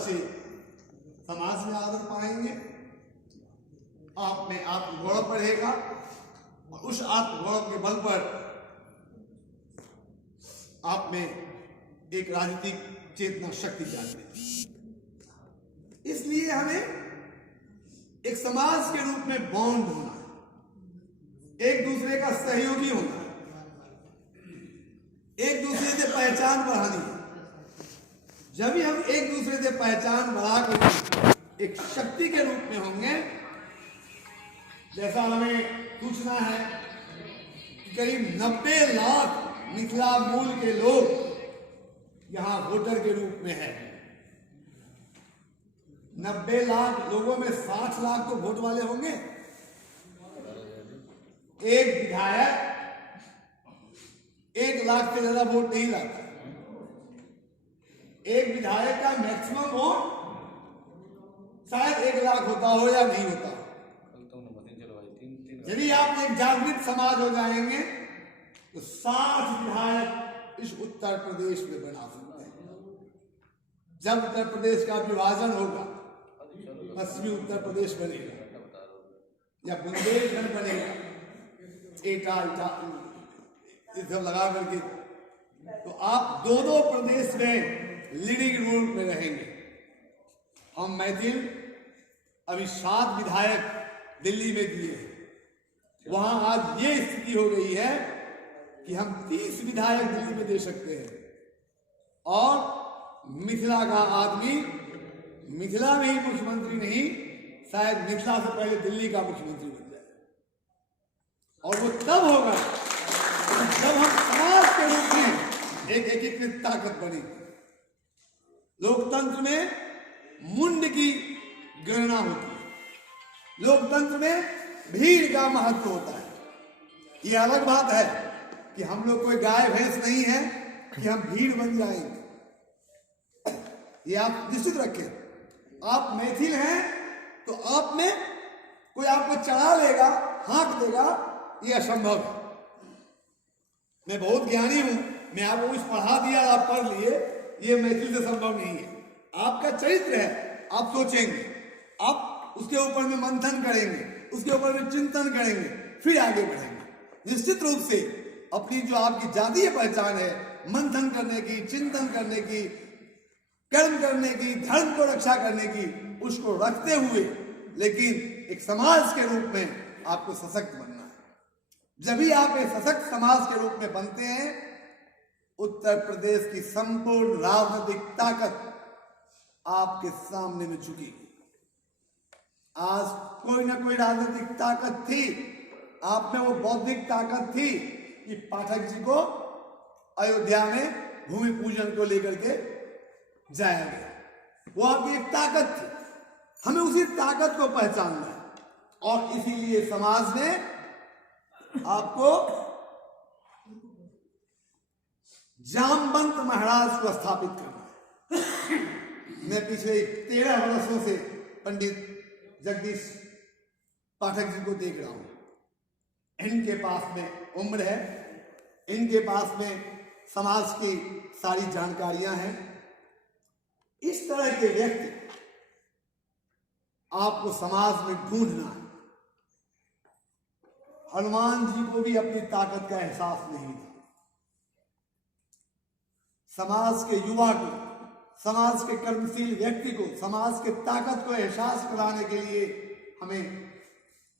से समाज में आदर पाएंगे, आप में आत्मगौरव बढ़ेगा और उस आत्मगौरव के बल पर आप में एक राजनीतिक चेतना शक्ति जागृत। इसलिए हमें एक समाज के रूप में बॉन्ड होना है, एक दूसरे का सहयोगी होना है, एक दूसरे से पहचान बढ़ानी है। जब भी हम एक दूसरे से पहचान बढ़ाकर एक शक्ति के रूप में होंगे, जैसा हमें सूचना है कि करीब 90 लाख मिथिला मूल के लोग यहां वोटर के रूप में है। 90 लाख लोगों में 60 लाख तो वोट वाले होंगे। एक विधायक 1 लाख से ज्यादा वोट नहीं लाता। एक विधायक का मैक्सिमम वोट शायद 1 लाख होता हो या नहीं होता। यदि आप एक जागृत समाज हो जाएंगे तो 60 विधायक इस उत्तर प्रदेश में बना सकते हैं। जब उत्तर प्रदेश का विभाजन होगा, पश्चिमी उत्तर प्रदेश बनेगा या बुंदेलखंड बनेगा, एटा ये सब लगा करके, तो आप दो प्रदेश में लीडिंग रोल में रहेंगे। हम मैथिल अभी 7 विधायक दिल्ली में दिए हैं। वहां आज ये स्थिति हो गई है कि हम 30 विधायक दिल्ली में दे सकते हैं और मिथिला का आदमी मिथिला में ही मुख्यमंत्री नहीं, शायद मिथिला से पहले दिल्ली का मुख्यमंत्री बन जाए। और वो तब होगा जब हम समाज के रूप में एक एकीकृत ताकत बने। लोकतंत्र में मुंड की गणना होती है, लोकतंत्र में भीड़ का महत्व होता है। ये अलग बात है कि हम लोग कोई गाय भैंस नहीं है कि हम भीड़ बन जाएंगे। ये आप निश्चित रखें। आप मैथिल हैं तो आप में कोई आपको चढ़ा लेगा, हाँक देगा, ये असंभव है। मैं बहुत ज्ञानी हूं, मैं आपको कुछ पढ़ा दिया, आप पढ़ लिए, ये मैथिल से संभव नहीं है। आपका चरित्र है, आप सोचेंगे, आप उसके ऊपर में मंथन करेंगे, उसके ऊपर में चिंतन करेंगे, फिर आगे बढ़ेंगे। निश्चित रूप से अपनी जो आपकी जातीय पहचान है, मंथन करने की, चिंतन करने की, कर्म करने की, धर्म को रक्षा करने की, उसको रखते हुए लेकिन एक समाज के रूप में आपको सशक्त बनना है। जब भी आप एक सशक्त समाज के रूप में बनते हैं, उत्तर प्रदेश की संपूर्ण राजनीतिक ताकत आपके सामने में झुकी। आज कोई ना कोई राजनीतिक ताकत थी, आप में वो बौद्धिक ताकत थी कि पाठक जी को अयोध्या में भूमि पूजन को लेकर के जाया गया। वो आपकी एक ताकत थी, हमें उसी ताकत को पहचानना है और इसीलिए समाज ने आपको जामवंत महाराज को स्थापित करना है। मैं पिछले 13 वर्षों से पंडित जगदीश पाठक जी को देख रहा हूं। इनके पास में उम्र है, इनके पास में समाज की सारी जानकारियां हैं। इस तरह के व्यक्ति आपको समाज में ढूंढना है। हनुमान जी को भी अपनी ताकत का एहसास नहीं था। समाज के युवा को, समाज के कर्मशील व्यक्ति को समाज के ताकत को एहसास कराने के लिए हमें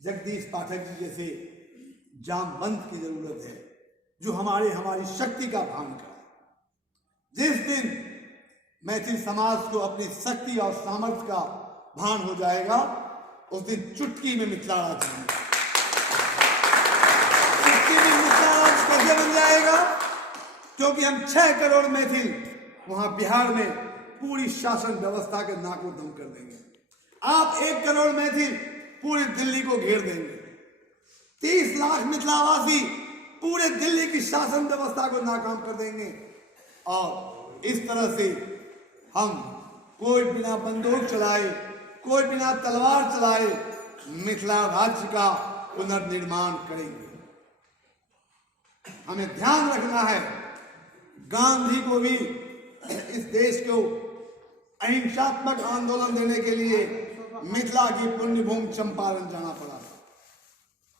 जगदीश पाठक जी जैसे जामवंत की जरूरत है, जो हमारी शक्ति का भान कराए। जिस दिन मैथिल समाज को अपनी शक्ति और सामर्थ्य का भान हो जाएगा, उस दिन चुटकी में मिथिला राज बनेगा। चुटकी में मिथिला राज कैसे बन जाएगा? क्योंकि हम 6 करोड़ मैथिल वहां बिहार में पूरी शासन व्यवस्था के नाको दम कर देंगे। आप 1 करोड़ मैथिल पूरी दिल्ली को घेर देंगे। 30 लाख मिथिलावासी पूरे दिल्ली की शासन व्यवस्था को नाकाम कर देंगे। और इस तरह से हम कोई बिना बंदूक चलाए, कोई बिना तलवार चलाए मिथिला राज्य का पुनर्निर्माण करेंगे। हमें ध्यान रखना है, गांधी को भी इस देश को अहिंसात्मक आंदोलन देने के लिए मिथिला की पुण्य भूमि चंपारण जाना पड़ा।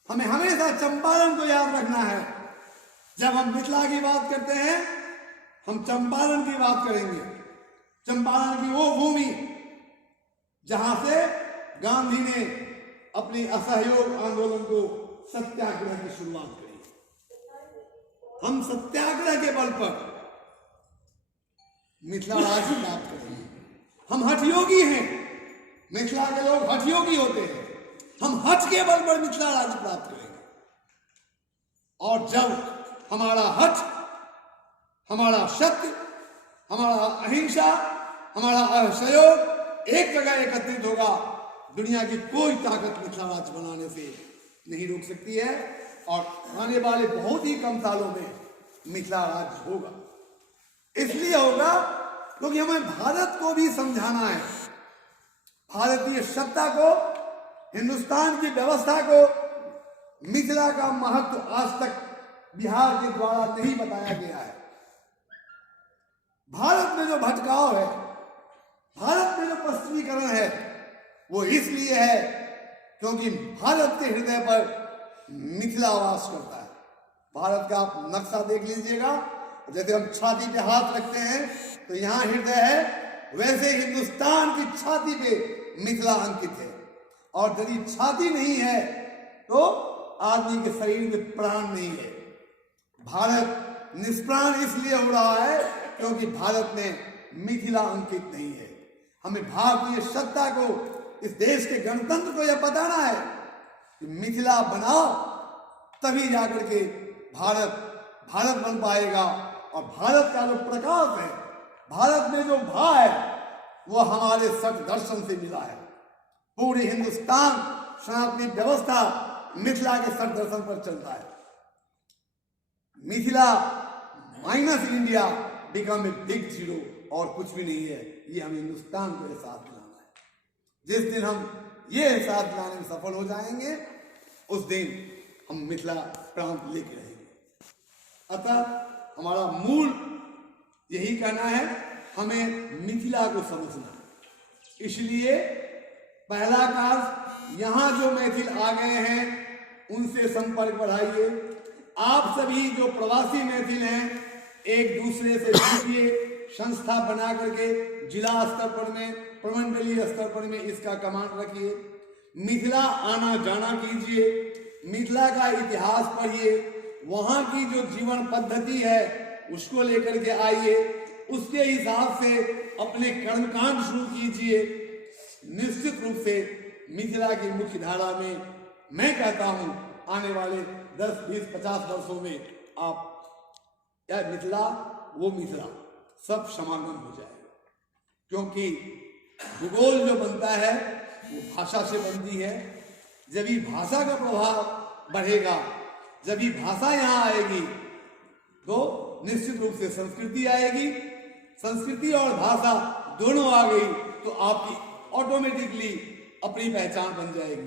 हमें हमेशा चंपारण को याद रखना है। जब हम मिथिला की बात करते हैं, हम चंपारण की बात करेंगे। चंपारण की वो भूमि जहां से गांधी ने अपनी असहयोग आंदोलन को सत्याग्रह की शुरुआत करी। हम सत्याग्रह के बल पर मिथिला राज्य प्राप्त करेंगे। हम हठयोगी हैं, मिथिला के लोग हठयोगी होते हैं। हम हठ के बल पर मिथिला राज्य प्राप्त करेंगे। और जब हमारा हठ, हमारा सत्य, हमारा अहिंसा, हमारा असहयोग एक जगह एकत्रित होगा, दुनिया की कोई ताकत मिथिला राज्य बनाने से नहीं रोक सकती है। और आने वाले बहुत ही कम सालों में मिथिला राज्य होगा। इसलिए होगा क्योंकि हमें भारत को भी समझाना है, भारतीय सत्ता को, हिंदुस्तान की व्यवस्था को। मिथिला का महत्व आज तक बिहार के द्वारा नहीं बताया गया है। भारत में जो भटकाव है, भारत में जो पश्चिमीकरण है, वो इसलिए है क्योंकि भारत के हृदय पर मिथिला वास करता है। भारत का आप नक्शा देख लीजिएगा, जैसे हम छाती पे हाथ रखते हैं तो यहां हृदय है, वैसे हिंदुस्तान की छाती पे मिथिला अंकित है। और यदि छाती नहीं है तो आदमी के शरीर में प्राण नहीं है। भारत निष्प्राण इसलिए हो रहा है क्योंकि भारत में मिथिला अंकित नहीं है। हमें भारतीय सत्ता को, इस देश के गणतंत्र को यह बताना है कि मिथिला बनाओ, तभी जाकर के भारत भारत बन पाएगा। और भारत का जो प्रकाश है, भारत में जो भाव है, वो हमारे सत दर्शन से मिला है। पूरे हिंदुस्तान सनातनी व्यवस्था मिथिला के सत दर्शन पर चलता है। Mithila minus India become a big zero, और कुछ भी नहीं है। ये हम हिंदुस्तान को एहसास दिलाना है। जिस दिन हम ये एहसास दिलाने में सफल हो जाएंगे, उस दिन हम मिथिला प्रांत लेके रहेंगे। अतः हमारा मूल यही कहना है, हमें मिथिला को समझना है। इसलिए पहला कार्य, यहां जो मैथिल आ गए हैं उनसे संपर्क बढ़ाइए। आप सभी जो प्रवासी मैथिल हैं, एक दूसरे से जुड़िए, संस्था बना करके जिला स्तर पर में, प्रमंडलीय स्तर पर में इसका कमांड रखिए। मिथिला आना जाना कीजिए, मिथिला का इतिहास पढ़िए, वहां की जो जीवन पद्धति है उसको लेकर के आइए, उसके हिसाब से अपने कर्मकांड शुरू कीजिए। निश्चित रूप से मिथिला की मुख्य धारा में मैं कहता हूं आने वाले 10, 20, 50 वर्षों में आप या मिथिला वो मिथिला सब समागम हो जाएगा। क्योंकि भूगोल जो बनता है वो भाषा से बनती है। जब ही भाषा का प्रभाव बढ़ेगा, जब ही भाषा यहाँ आएगी, तो निश्चित रूप से संस्कृति आएगी। संस्कृति और भाषा दोनों आ गई तो आपकी ऑटोमेटिकली अपनी पहचान बन जाएगी।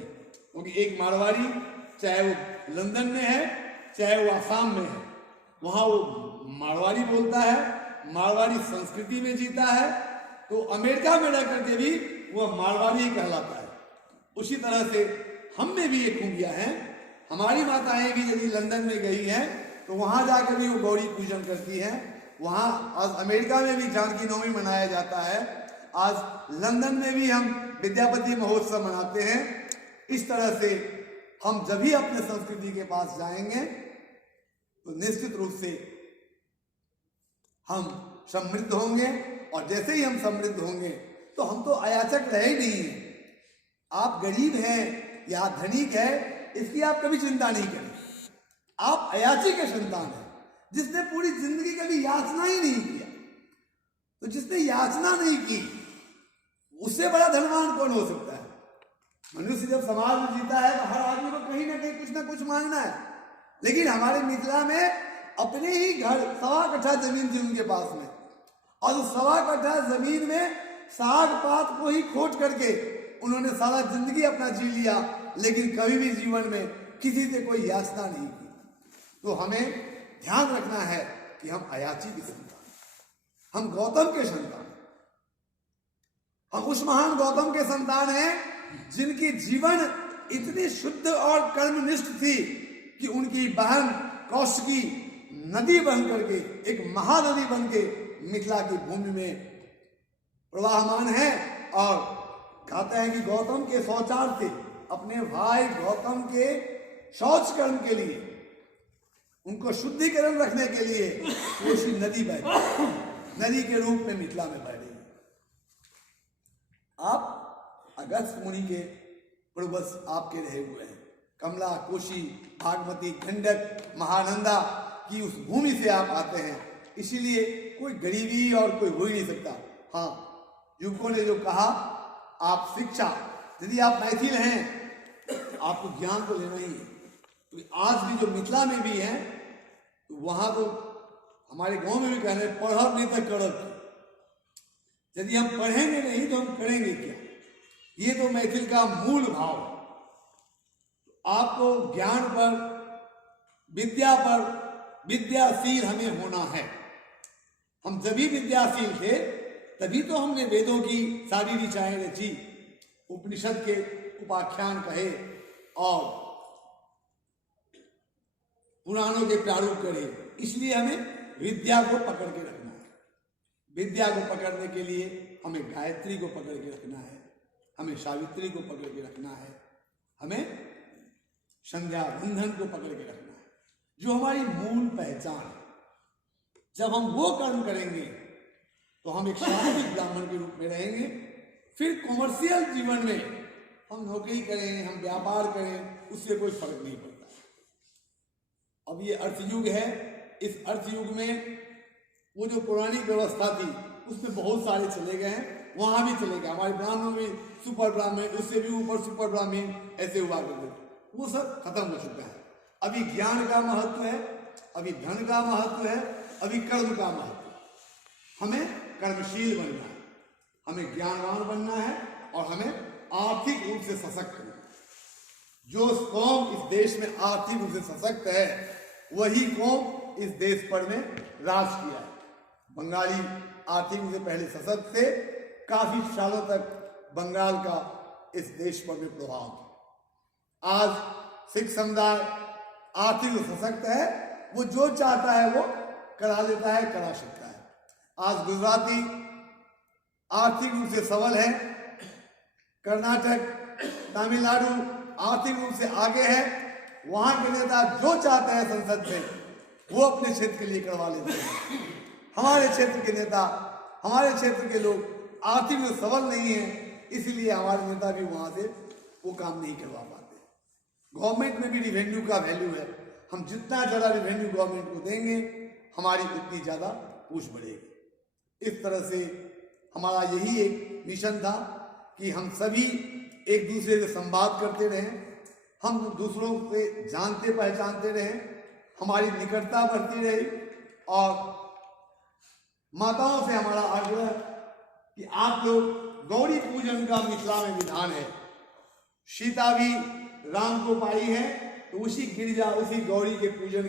क्योंकि एक मारवाड़ी, चाहे वो लंदन में है, चाहे वो आसाम में है, वहां वो मारवाड़ी बोलता है, मारवाड़ी संस्कृति में जीता है, तो अमेरिका में रह करके भी वो मारवाड़ी ही कहलाता है। उसी तरह से हम में भी एक खूबियां हैं। हमारी माताएं भी यदि लंदन में गई हैं तो वहां जाकर भी वो गौरी पूजन करती हैं। वहां आज अमेरिका में भी जानकी नवमी मनाया जाता है। आज लंदन में भी हम विद्यापति महोत्सव मनाते हैं। इस तरह से हम जब भी अपने संस्कृति के पास जाएंगे तो निश्चित रूप से हम समृद्ध होंगे। और जैसे ही हम समृद्ध होंगे तो हम तो अयाचक रहे ही नहीं है। आप गरीब हैं या धनिक है, इसकी आप कभी चिंता नहीं करें। आप अयाची के संतान हैं, जिसने पूरी जिंदगी कभी याचना ही नहीं किया। तो जिसने याचना नहीं की, उससे बड़ा धनवान कौन हो सकता है? मनुष्य जब समाज में जीता है तो हर आदमी को कहीं ना कहीं कुछ ना कुछ मांगना है। लेकिन हमारे मिथिला में अपने ही घर 1.25 कट्ठा जमीन थी उनके पास में, और उस 1.25 कट्ठा जमीन में साग पात को ही खोज करके उन्होंने सारा जिंदगी अपना जी लिया, लेकिन कभी भी जीवन में किसी से कोई याचना नहीं की। तो हमें ध्यान रखना है कि हम अयाची के संतान, हम गौतम के संतान। हम उस महान गौतम के संतान हैं जिनकी जीवन इतनी शुद्ध और कर्मनिष्ठ थी कि उनकी बहन कौशिकी नदी बन करके एक महानदी बन के मिथिला की भूमि में प्रवाहमान है। और कहते हैं कि गौतम के शौचार्थ से, अपने भाई गौतम के शौच कर्म के लिए, उनको शुद्धिकरण रखने के लिए कोशी नदी बह रही, नदी के रूप में मिथिला में बह रही। आप अगस्त्य मुनि के पूर्वज आपके रहे हुए हैं। कमला, कोशी, भागमती, गंडक, महानंदा की उस भूमि से आप आते हैं, इसीलिए कोई गरीबी और कोई हो ही नहीं सकता। हाँ, युवकों ने जो कहा, आप शिक्षा, यदि आप मैथिल हैं आपको ज्ञान तो लेना ही है। तो आज भी जो मिथिला में भी है, तो वहां तो हमारे गांव में भी कहने पढ़ब नहीं तो करब। यदि हम पढ़ेंगे नहीं तो हम करेंगे क्या? ये तो मैथिल का मूल भाव है। आपको ज्ञान पर, विद्या पर विद्याशील हमें होना है। हम जब विद्याशील थे तभी तो हमने वेदों की सारी ऋचाएं रची, उपनिषद के उपाख्यान कहे और पुराणों के प्रारूप करे। इसलिए हमें विद्या को पकड़ के रखना है। विद्या को पकड़ने के लिए हमें गायत्री को पकड़ के रखना है, हमें सावित्री को पकड़ के रखना है, हमें संध्या बंधन को पकड़ के रखना है, जो हमारी मूल पहचान है। जब हम वो कर्म करेंगे तो हम एक सात्विक ब्राह्मण के रूप में रहेंगे। फिर कॉमर्शियल जीवन में हम नौकरी करें, हम व्यापार करें, उससे कोई फर्क नहीं पड़ता। अब ये अर्थयुग है। इस अर्थयुग में वो जो पुरानी व्यवस्था थी उसमें बहुत सारे चले गए हैं, वहां भी चले गए। हमारे ब्राह्मण में सुपर ब्राह्मण, उससे भी ऊपर सुपर ब्राह्मण ऐसे हुआ करते, वो सब खत्म हो चुका है। अभी ज्ञान का महत्व है, अभी धन का महत्व है, अभी कर्म का महत्व है। हमें कर्मशील बनना है, हमें ज्ञानवान बनना है और हमें आर्थिक रूप से सशक्त बनना है। जो कौम इस देश में आर्थिक रूप से सशक्त है वही कौम इस देश पर में राज किया है। बंगाली आर्थिक रूप से पहले सशक्त थे, काफी सालों तक बंगाल का इस देश पर में प्रभाव था। आज सिख समुदाय आर्थिक रूप से सशक्त है, वो जो चाहता है वो करा लेता है, करा सकता है। आज गुजराती आर्थिक रूप से सबल है, कर्नाटक, तमिलनाडु आर्थिक रूप से आगे है। वहां के नेता जो चाहते हैं संसद में वो अपने क्षेत्र के लिए करवा लेते हैं। हमारे क्षेत्र के नेता, हमारे क्षेत्र के लोग आर्थिक रूप से सबल नहीं है, इसलिए हमारे नेता भी वहां से वो काम नहीं करवा पाते। गवर्नमेंट में भी रिवेन्यू का वैल्यू है। हम जितना ज्यादा रिवेन्यू गवर्नमेंट को देंगे हमारी उतनी ज्यादा पूछ बढ़ेगी। इस तरह से हमारा यही एक मिशन था कि हम सभी एक दूसरे से संवाद करते रहें, हम दूसरों से जानते पहचानते रहें, हमारी निकटता बढ़ती रही। और माताओं से हमारा आग्रह कि आप लोग गौरी पूजन का मिथिला में विधान है। सीता भी राम को पाई है, तो उसी गिरिजा, उसी गौरी के पूजन